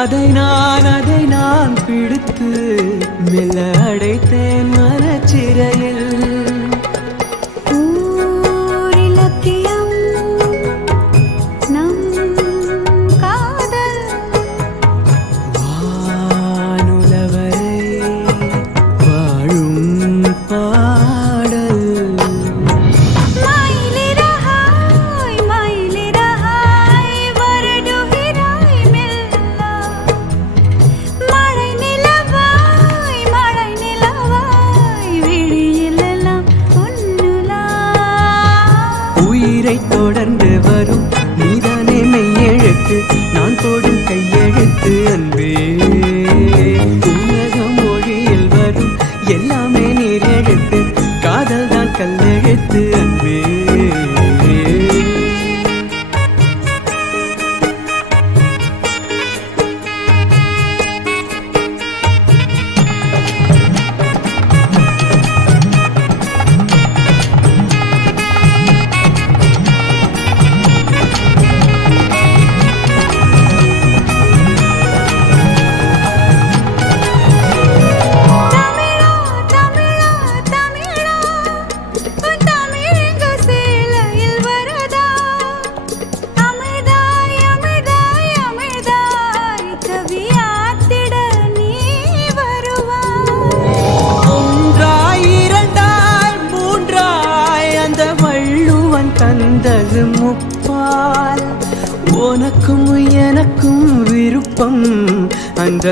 அதை நான் பிடித்து மெல்ல அடைத்தேன் மனச்சிறையில். தொடர்ந்து வரும் நீதானே மெய்யெழுத்து, நான் போடும் கையெழுத்து அன்பே. உலக மொழியில் வரும் எல்லாமே நீர் எழுத்து, காதல் தான் கல்லெழுத்து அன்பே. தந்தது முப்பால், உனக்கும் எனக்கும் விருப்பம் அந்த